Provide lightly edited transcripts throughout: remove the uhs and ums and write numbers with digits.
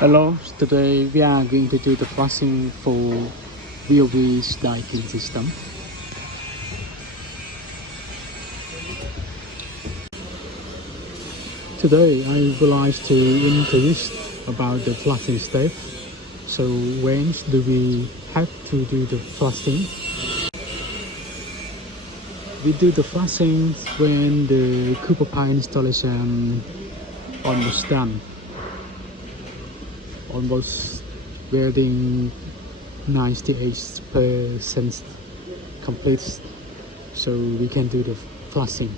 Hello, today we are going to do the flushing for VOV's lighting system. Today I would like to introduce about the flushing step. So when do we have to do the flushing? We do the flushing when the Cooper Pi installation almost done. Almost welding 98% complete, so we can do the flushing.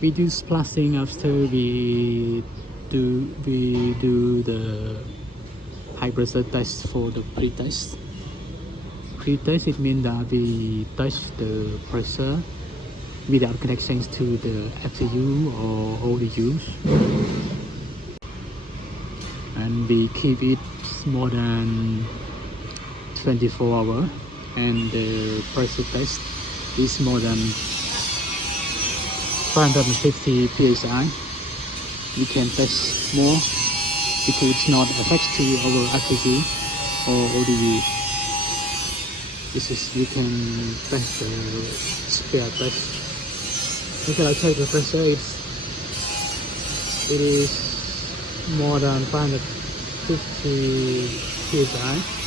We do flushing after we do the high pressure test for the pre-test. Pre-test, it means that we test the pressure without connections to the FCU or ODUs, and we keep it more than 24 hours, and the pressure test is more than 550 psi. We can test more because it's not affects to our FCU or ODU. This is you can test the spare test. Okay, I check the pressure. It is more than 550 psi.